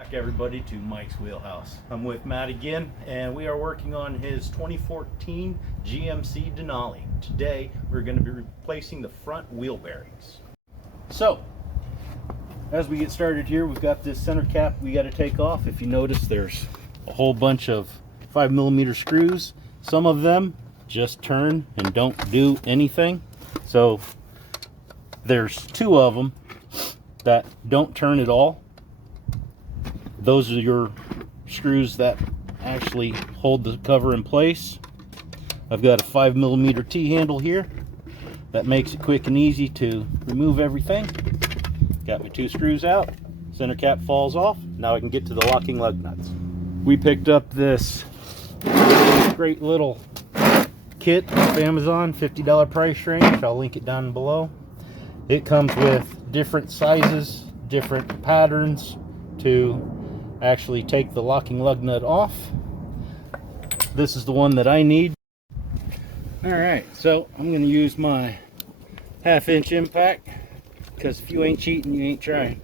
Back everybody to Mike's Wheelhouse. I'm with Matt again, and we are working on his 2014 GMC Denali. Today we're going to be replacing the front wheel bearings. So as we get started here, we've got this center cap we got to take off. If you notice, there's a whole bunch of 5mm screws. Some of them just turn and don't do anything. So there's two of them that don't turn at all. Those are your screws that actually hold the cover in place. I've got a 5mm T-handle here that makes it quick and easy to remove everything. Got my two screws out, center cap falls off. Now I can get to the locking lug nuts. We picked up this great little kit off Amazon, $50 price range. I'll link it down below. It comes with different sizes, different patterns to actually take the locking lug nut off. This is the one that I need. Alright, so I'm going to use my 1/2" impact, because if you ain't cheating, you ain't trying.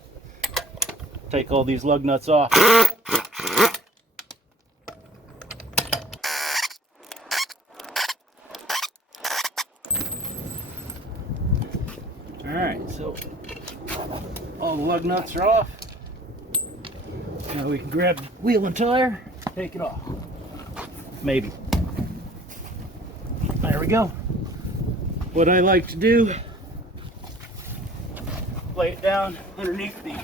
Take all these lug nuts off. Alright, so all the lug nuts are off. Now we can grab the wheel and tire, take it off. Maybe. There we go. What I like to do, lay it down underneath the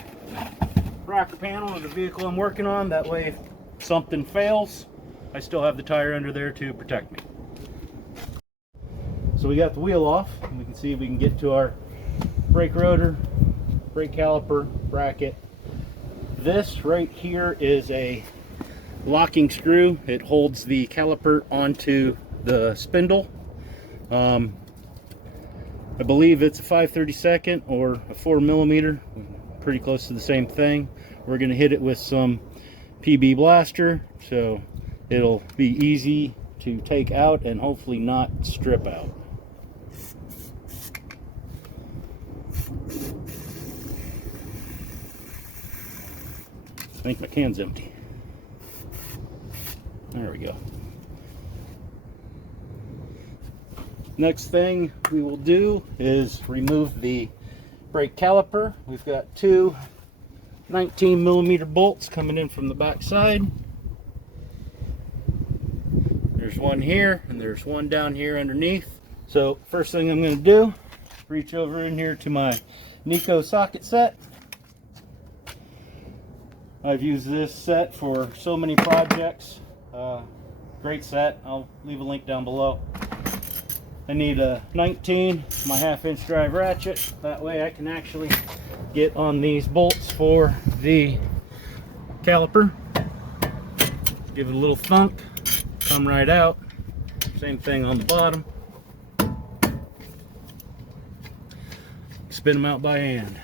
rocker panel of the vehicle I'm working on. That way if something fails, I still have the tire under there to protect me. So we got the wheel off, and we can see if we can get to our brake rotor, brake caliper, bracket. This right here is a locking screw. It holds the caliper onto the spindle. I believe it's a 5/32 or a 4mm, pretty close to the same thing. We're going to hit it with some PB blaster, so it'll be easy to take out and hopefully not strip out. I think my can's empty. There we go. Next thing we will do is remove the brake caliper. We've got two 19mm bolts coming in from the back side. There's one here and there's one down here underneath. So first thing I'm going to do, reach over in here to my Nico socket set. I've used this set for so many projects. Great set. I'll leave a link down below. I need a 19, my 1/2" drive ratchet. That way I can actually get on these bolts for the caliper. Give it a little thunk, come right out. Same thing on the bottom. Spin them out by hand.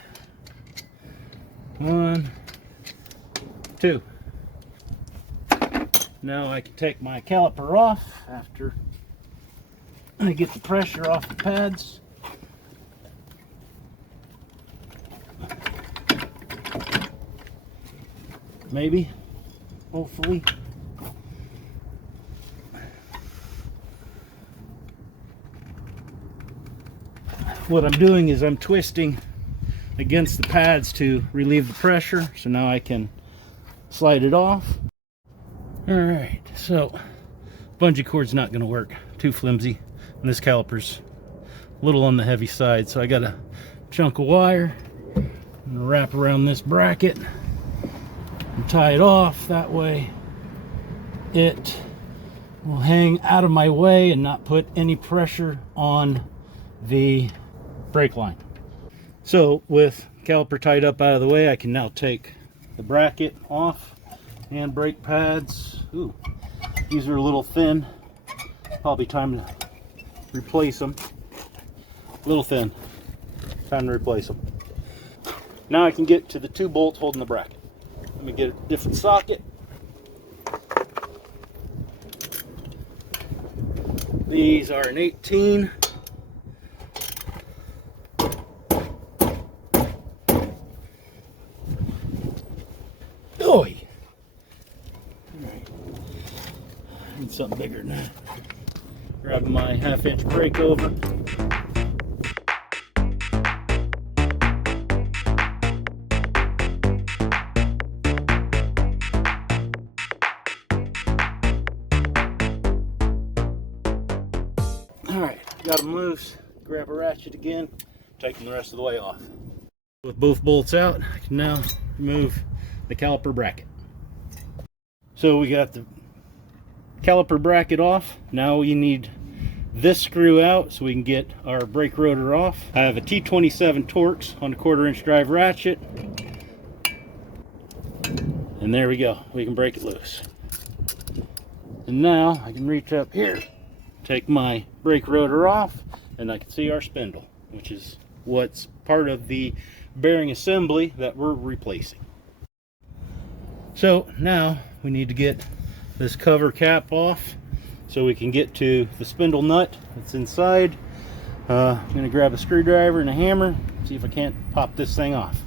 1, 2. Now I can take my caliper off after I get the pressure off the pads. Maybe, hopefully. What I'm doing is I'm twisting against the pads to relieve the pressure, so now I can slide it off. Alright, so bungee cord's not going to work, too flimsy, and this caliper's a little on the heavy side, so I got a chunk of wire and wrap around this bracket and tie it off. That way it will hang out of my way and not put any pressure on the brake line. So with caliper tied up out of the way, I can now take the bracket off and brake pads. Ooh, these are a little thin. Probably time to replace them. A little thin. Time to replace them. Now I can get to the two bolts holding the bracket. Let me get a different socket. These are an 18. Oi! Alright. Need something bigger than that. Grabbing my 1/2-inch brake over. Alright, got them loose. Grab a ratchet again, tighten the rest of the way off. With both bolts out, I can now remove the caliper bracket. So we got the caliper bracket off. Now we need this screw out so we can get our brake rotor off. I have a T27 Torx on a 1/4-inch drive ratchet. And there we go. We can break it loose. And now I can reach up here, take my brake rotor off, and I can see our spindle, which is what's part of the bearing assembly that we're replacing. So now we need to get this cover cap off so we can get to the spindle nut that's inside. I'm going to grab a screwdriver and a hammer, see if I can't pop this thing off.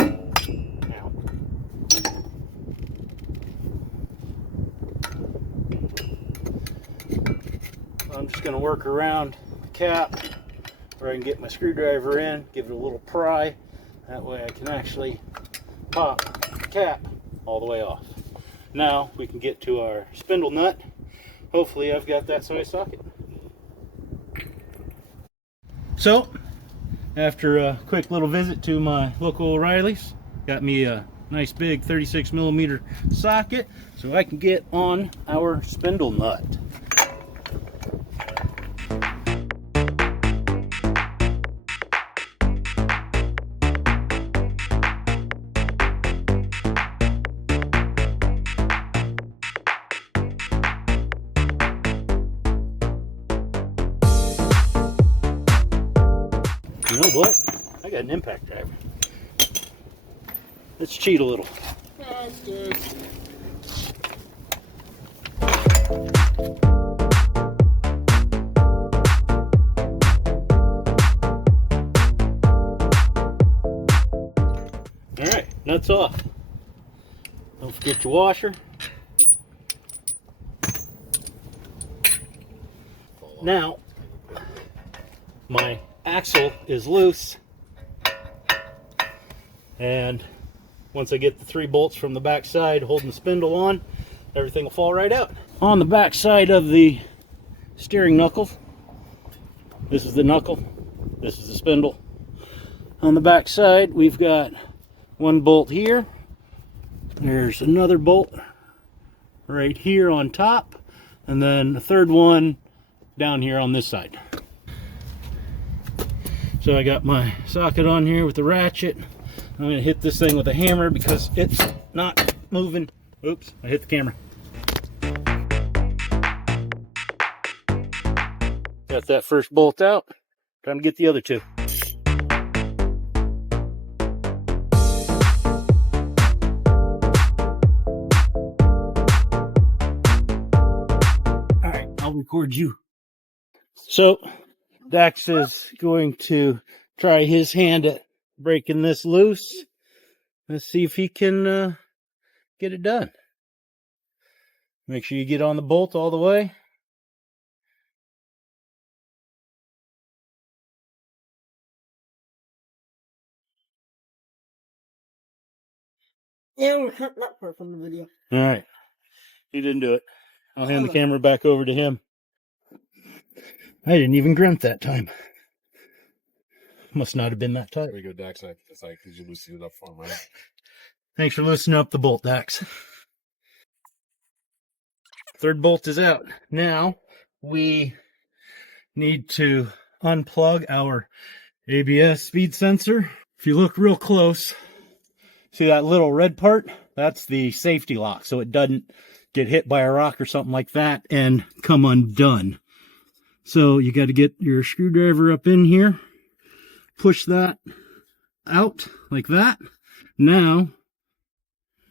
Now. I'm just going to work around the cap where I can get my screwdriver in, give it a little pry. That way I can actually pop the cap all the way off. Now we can get to our spindle nut. Hopefully I've got that size socket. So after a quick little visit to my local O'Reilly's, got me a nice big 36mm socket so I can get on our spindle nut. You know what? I got an impact driver. Let's cheat a little. That's good. Alright, nuts off. Don't forget your washer. Now, my axle is loose, and once I get the 3 bolts from the back side holding the spindle on, everything will fall right out. On the back side of the steering knuckle, this is the knuckle, this is the spindle. On the back side we've got 1 bolt here, there's another bolt right here on top, and then the 3rd one down here on this side. So I got my socket on here with the ratchet. I'm going to hit this thing with a hammer because it's not moving. Oops, I hit the camera. Got that first bolt out. Time to get the other 2. All right, I'll record you. So Dax is going to try his hand at breaking this loose. Let's see if he can get it done. Make sure you get on the bolt all the way. Yeah, we'll cut that part from the video. All right. He didn't do it. I'll hand the camera back over to him. I didn't even grunt that time. Must not have been that tight. There you go, Dax. That's like because you loosened it up for him, right? Thanks for loosening up the bolt, Dax. 3rd bolt is out. Now we need to unplug our ABS speed sensor. If you look real close, see that little red part? That's the safety lock, so it doesn't get hit by a rock or something like that and come undone. So you got to get your screwdriver up in here, push that out like that. Now,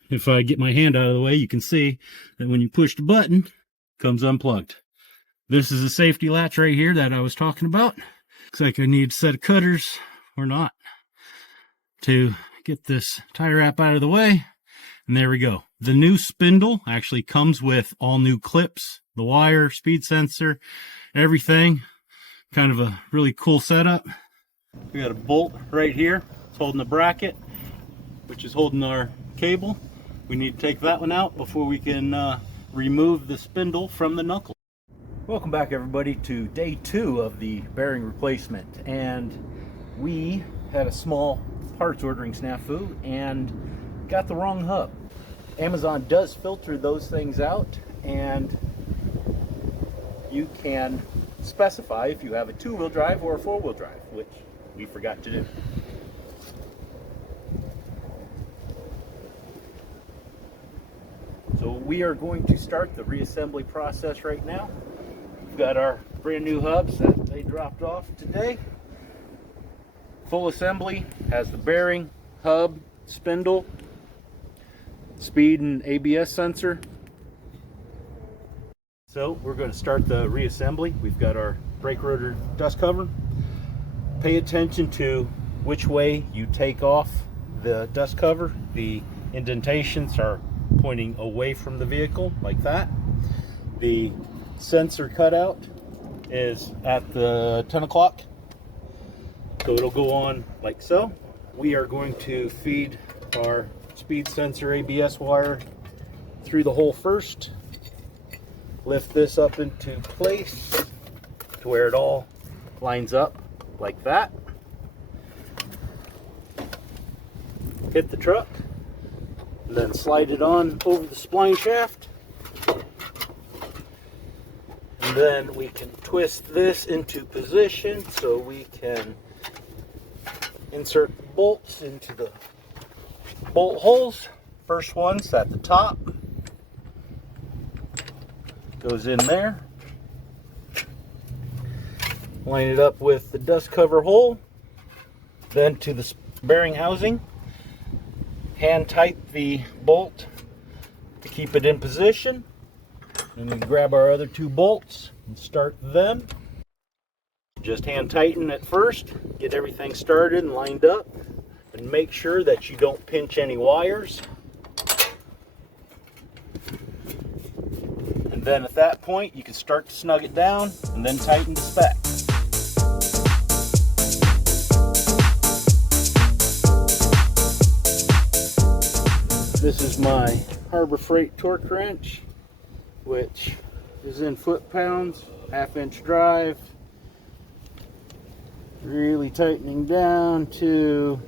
if I get my hand out of the way, you can see that when you push the button, it comes unplugged. This is a safety latch right here that I was talking about. Looks like I need a set of cutters, or not, to get this tie wrap out of the way. And there we go. The new spindle actually comes with all new clips, the wire, speed sensor, everything. Kind of a really cool setup. We got a bolt right here. It's holding the bracket, which is holding our cable. We need to take that one out before we can remove the spindle from the knuckle. Welcome back, everybody, to day 2 of the bearing replacement. And we had a small parts ordering snafu and got the wrong hub. Amazon does filter those things out, and you can specify if you have a 2-wheel drive or a 4-wheel drive, which we forgot to do. So we are going to start the reassembly process right now. We've got our brand new hubs that they dropped off today. Full assembly has the bearing, hub, spindle, speed and ABS sensor. So we're going to start the reassembly. We've got our brake rotor dust cover. Pay attention to which way you take off the dust cover. The indentations are pointing away from the vehicle, like that. The sensor cutout is at the 10 o'clock, so it'll go on like so. We are going to feed our speed sensor ABS wire through the hole first. Lift this up into place to where it all lines up like that. Hit the truck, and then slide it on over the spline shaft. And then we can twist this into position so we can insert bolts into the bolt holes. First one's at the top. Goes in there. Line it up with the dust cover hole. Then to the bearing housing. Hand tight the bolt to keep it in position. And we grab our other 2 bolts and start them. Just hand tighten at first, get everything started and lined up, and make sure that you don't pinch any wires. And then at that point, you can start to snug it down and then tighten the spec. This is my Harbor Freight torque wrench, which is in foot-pounds, 1/2-inch drive. Really tightening down to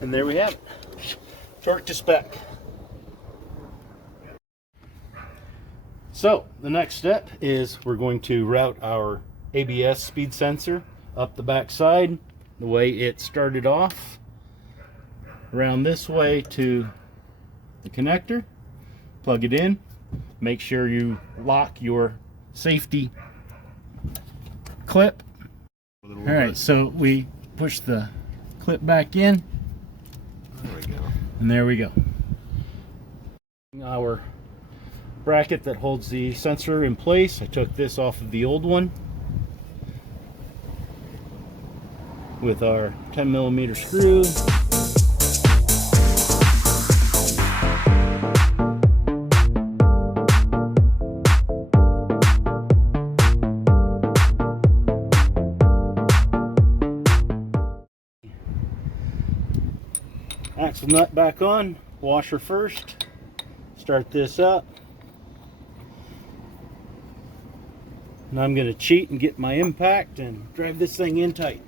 and there we have it. Torque to spec. So the next step is we're going to route our ABS speed sensor up the back side the way it started off, around this way to the connector, plug it in, make sure you lock your safety clip. Alright, so we push the clip back in. There we go. And there we go. Our bracket that holds the sensor in place. I took this off of the old one with our 10mm screw. Axle nut back on, washer first, start this up. And I'm going to cheat and get my impact and drive this thing in tight.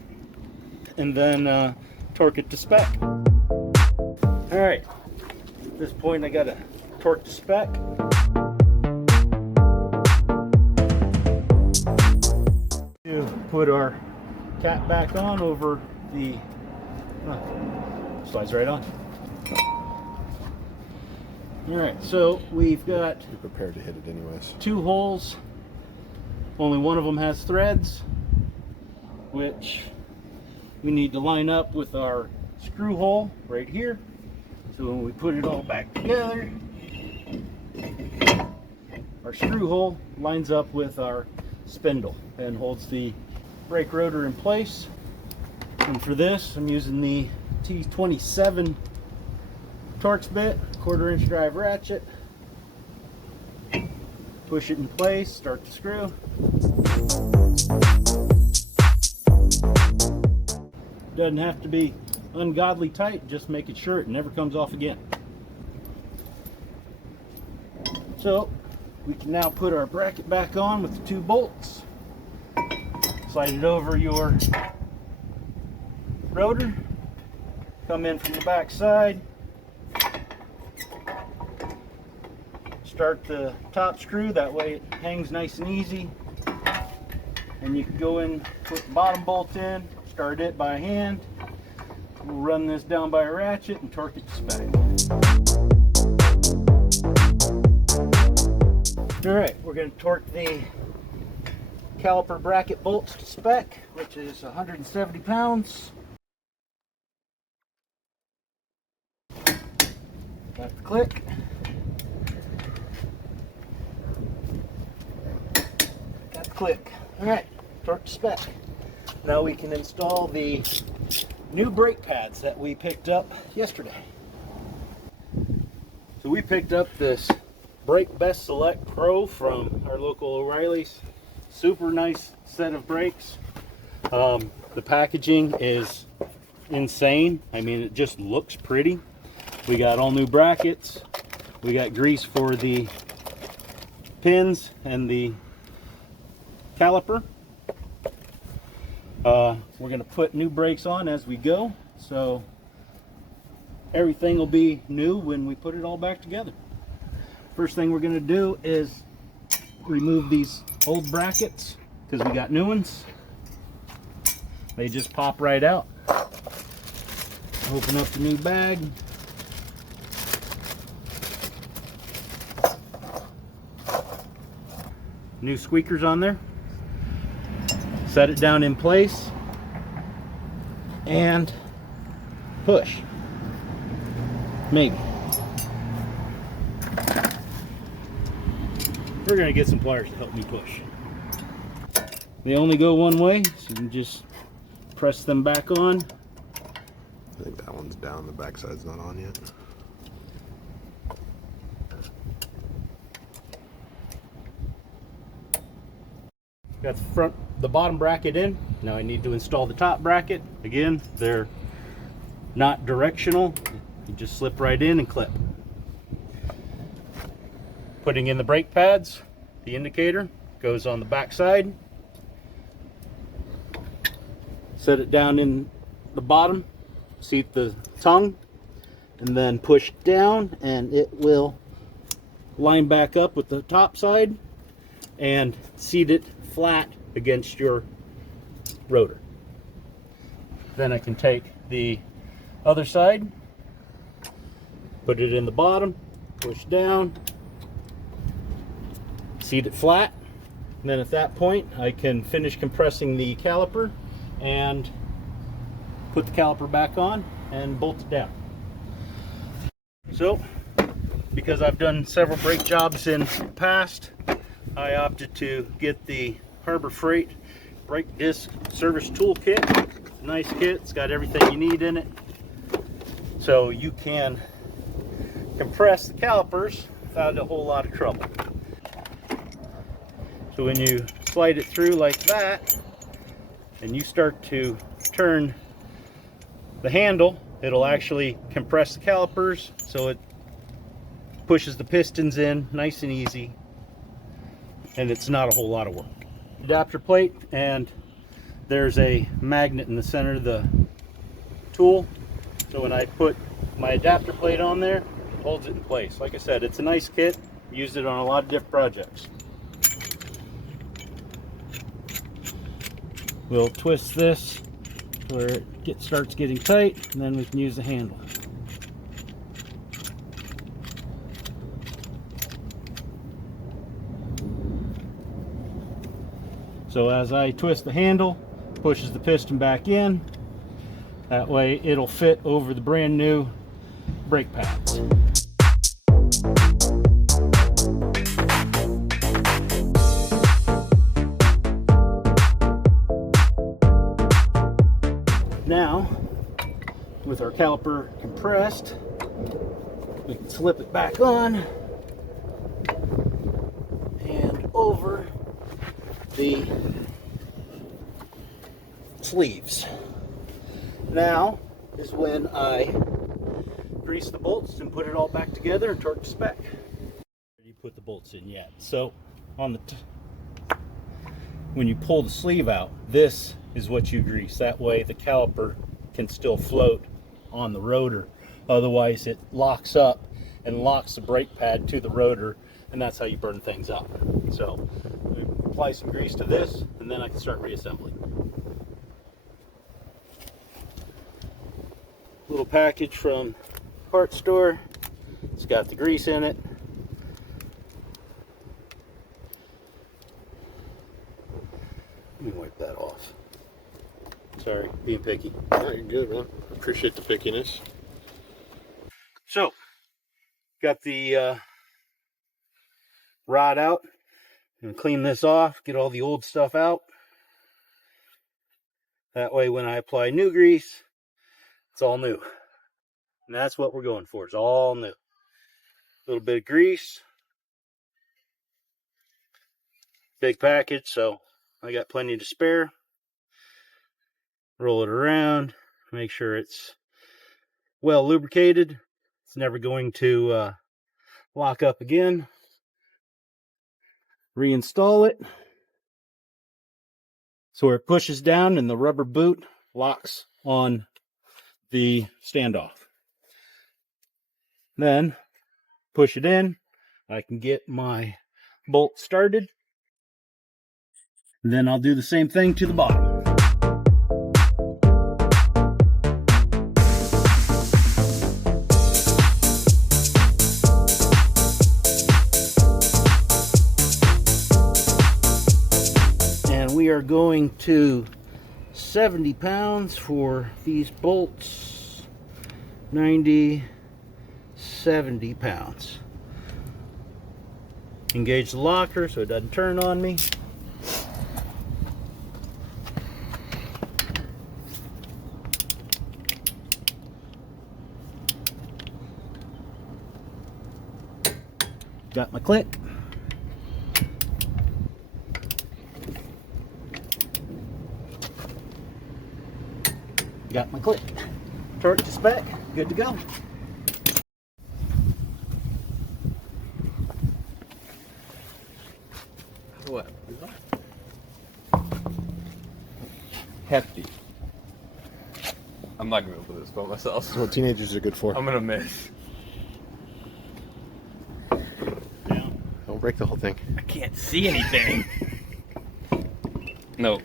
And then torque it to spec. Alright, at this point I got to torque to spec. To put our cap back on over the... slides right on. Alright, so we've got... Be prepared to hit it anyways. 2 holes. Only one of them has threads, which we need to line up with our screw hole right here. So when we put it all back together, our screw hole lines up with our spindle and holds the brake rotor in place. And for this, I'm using the T27 Torx bit, 1/4 inch drive ratchet. Push it in place, start the screw. Doesn't have to be ungodly tight, just making sure it never comes off again. So we can now put our bracket back on with the 2 bolts. Slide it over your rotor, come in from the back side, start the top screw, that way it hangs nice and easy. And you can go in, put the bottom bolt in, start it by hand. We'll run this down by a ratchet and torque it to spec. Alright, we're going to torque the caliper bracket bolts to spec, which is 170 pounds. Got the click. Got the click. Alright, torque to spec. Now we can install the new brake pads that we picked up yesterday. So we picked up this Brake Best Select Pro from our local O'Reilly's. Super nice set of brakes. The packaging is insane. I mean, it just looks pretty. We got all new brackets. We got grease for the pins and the caliper. We're going to put new brakes on as we go, so everything will be new when we put it all back together. First thing we're going to do is remove these old brackets because we got new ones. They just pop right out. Open up the new bag. New squeakers on there. Set it down in place and push. Maybe. We're going to get some pliers to help me push. They only go one way, so you can just press them back on. I think that one's down, the back side's not on yet. Got the bottom bracket in. Now I need to install the top bracket. Again, they're not directional. You just slip right in and clip. Putting in the brake pads, the indicator goes on the back side. Set it down in the bottom, seat the tongue, and then push down and it will line back up with the top side and seat it flat against your rotor. Then I can take the other side, put it in the bottom, push down, seat it flat, and then at that point I can finish compressing the caliper and put the caliper back on and bolt it down. So, because I've done several brake jobs in the past, I opted to get the Harbor Freight brake disc service toolkit. It's a nice kit. It's got everything you need in it. So you can compress the calipers without a whole lot of trouble. So when you slide it through like that and you start to turn the handle, it'll actually compress the calipers so it pushes the pistons in nice and easy, and it's not a whole lot of work. Adapter plate, and there's a magnet in the center of the tool, so when I put my adapter plate on there, it holds it in place. Like I said, it's a nice kit. Used it on a lot of different projects. We'll twist this where it starts getting tight, and then we can use the handle. So as I twist the handle, pushes the piston back in. That way it'll fit over the brand new brake pads. Now, with our caliper compressed, we can slip it back on and over the sleeves. Now is when I grease the bolts and put it all back together and torque to spec. You put the bolts in yet. So on the when you pull the sleeve out, this is what you grease. That way the caliper can still float on the rotor. Otherwise it locks up and locks the brake pad to the rotor, and that's how you burn things up. So apply some grease to this, and then I can start reassembling. Little package from parts store. It's got the grease in it. Let me wipe that off. Sorry, being picky. No, you're good, man. Appreciate the pickiness. So, got the rod out. I'm gonna clean this off, get all the old stuff out. That way when I apply new grease, it's all new. And that's what we're going for, it's all new. A little bit of grease. Big package, so I got plenty to spare. Roll it around, make sure it's well lubricated. It's never going to lock up again. Reinstall it so where it pushes down and the rubber boot locks on the standoff. Then push it in. I can get my bolt started. Then I'll do the same thing to the bottom. We are going to 70 pounds for these bolts. 90, 70 pounds. Engage the locker so it doesn't turn on me. Got my click. Got my click. Torque to spec, good to go. What? Hefty. I'm not gonna be able to do this by myself. That's what teenagers are good for. I'm gonna miss. Don't break the whole thing. I can't see anything. No.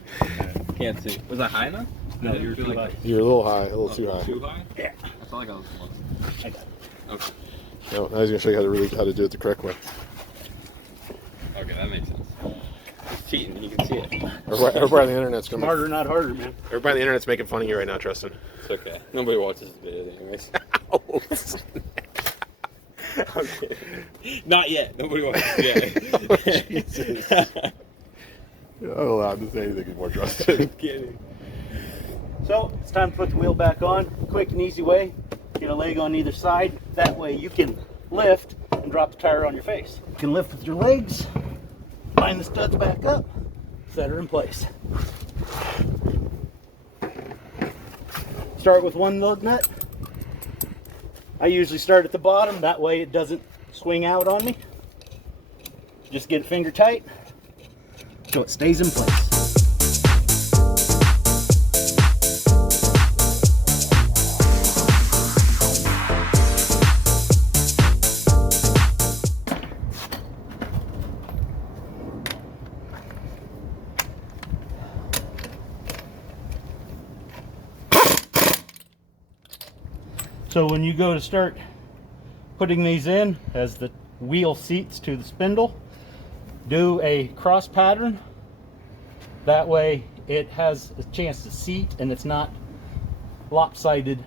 Can't see. Was I high enough? No, you're too high. You're a little high, a little too high. Too high? Yeah. I felt like I was close. I got it. Okay. No, I was gonna show you how to do it the correct way. Okay, that makes sense. It's cheating, you can see it. Everybody on the internet's gonna Smarter, not harder, man. Everybody on the internet's making fun of you right now, Tristan. It's okay. Nobody watches this video anyways. Okay. Not yet. Nobody watches it yet. Jesus. You're not allowed to say anything anymore, Tristan. I'm kidding. So, it's time to put the wheel back on. Quick and easy way. Get a leg on either side. That way you can lift and drop the tire on your face. You can lift with your legs, line the studs back up, set her in place. Start with one lug nut. I usually start at the bottom, that way it doesn't swing out on me. Just get it finger tight so it stays in place. So when you go to start putting these in as the wheel seats to the spindle, do a cross pattern. That way it has a chance to seat and it's not lopsided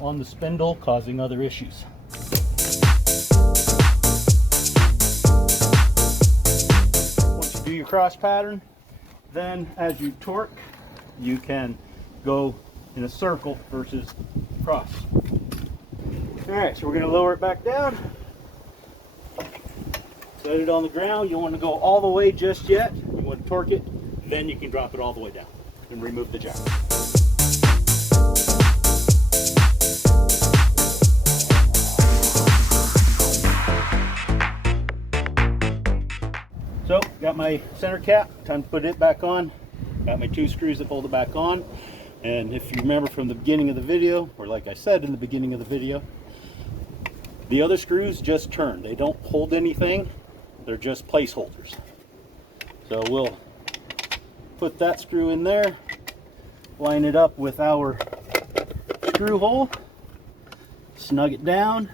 on the spindle, causing other issues. Once you do your cross pattern, then as you torque, you can go in a circle versus cross. All right, so we're going to lower it back down. Set it on the ground. You don't want to go all the way just yet. You want to torque it, then you can drop it all the way down and remove the jack. So, got my center cap, time to put it back on. Got my 2 screws that hold it back on. And if you remember from the beginning of the video, or like I said in the beginning of the video, the other screws just turn. They don't hold anything. They're just placeholders. So we'll put that screw in there, line it up with our screw hole, snug it down,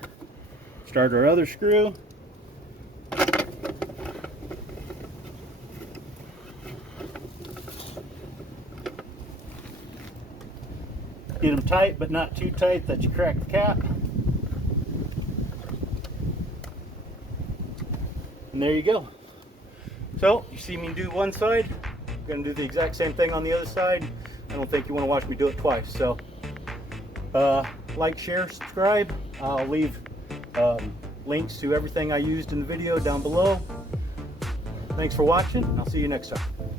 start our other screw. Get them tight, but not too tight that you crack the cap. And there you go. So, you see me do one side, I'm going to do the exact same thing on the other side. I don't think you want to watch me do it twice. So, like, share, subscribe. I'll leave links to everything I used in the video down below. Thanks for watching. I'll see you next time.